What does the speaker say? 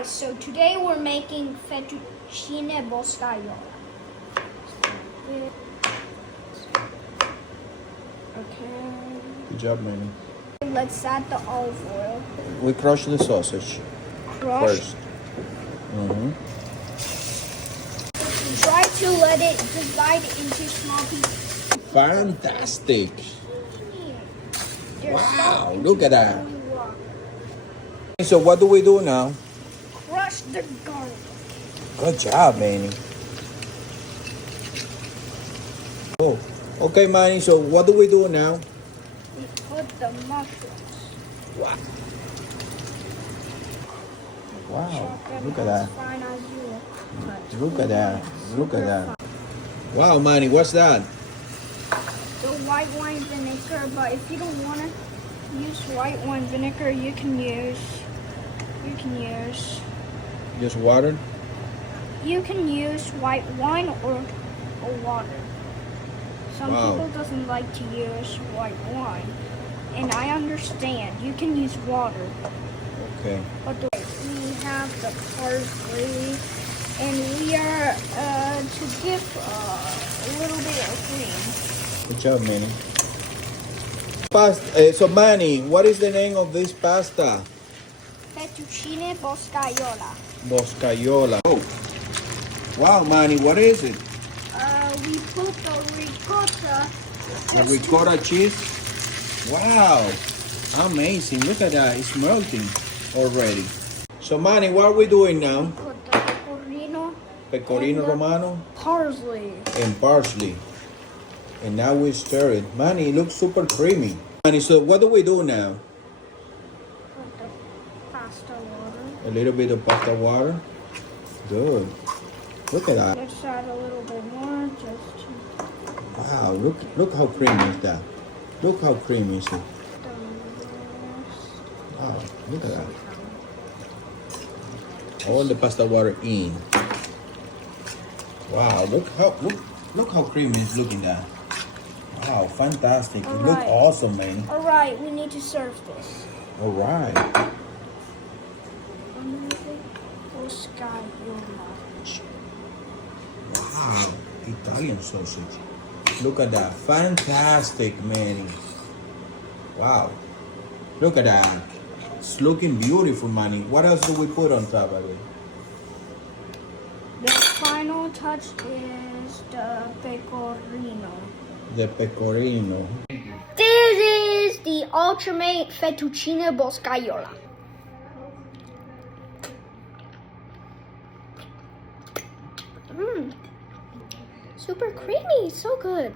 guys, so today we're making Fettuccine Boscaiola. Okay. Good job, Manny. Let's add the olive oil. We crush the sausage Crush. first. Try to let it divide into small pieces. Fantastic. There's Wow, salt look at into that. the water. So what do we do now? Crush the garlic. Good job, Manny. Oh, okay, Manny. So what do we do now? We put the mushrooms. Wow. Wow. Chop them Look at as that. fine as you cut. Look at that. Look at Super that. fine. Wow, Manny, what's that? The white wine vinegar, but if you don't want to use white wine vinegar, you can use Just water? white wine or water. Some Wow. people doesn't like to use white wine, and I understand. You can use water, Okay. but we have the parsley, and we are to give a little bit of cream. Good job, Manny. So, Manny, what is the name of this pasta? Fettuccine Boscaiola. Boscaiola. Oh. Wow, Manny, what is it? We put the ricotta. The ricotta cheese? Wow. Amazing. Look at that. It's melting already. So, Manny, what are we doing now? Put the pecorino. Pecorino and the Romano Parsley. and parsley. And now we stir it. Manny, it looks super creamy. Manny, so what do we do now? Put the pasta water. A little bit of pasta water. Good. Look at that. Let's add a little bit more just to Wow, look how creamy is that. Look how creamy is it. the rest. Wow, look at that. All the pasta water in. Wow, look how creamy it's looking that. Wow, fantastic. It looks Alright. awesome, man. All right, we need to serve this. All right. Boscaiola. Wow, Italian sausage. Look at that. Fantastic, Manny. Wow. Look at that. It's looking beautiful, Manny. What else do we put on top of it? The final touch is the pecorino. The pecorino. This is the ultimate fettuccine boscaiola. Super creamy, so good.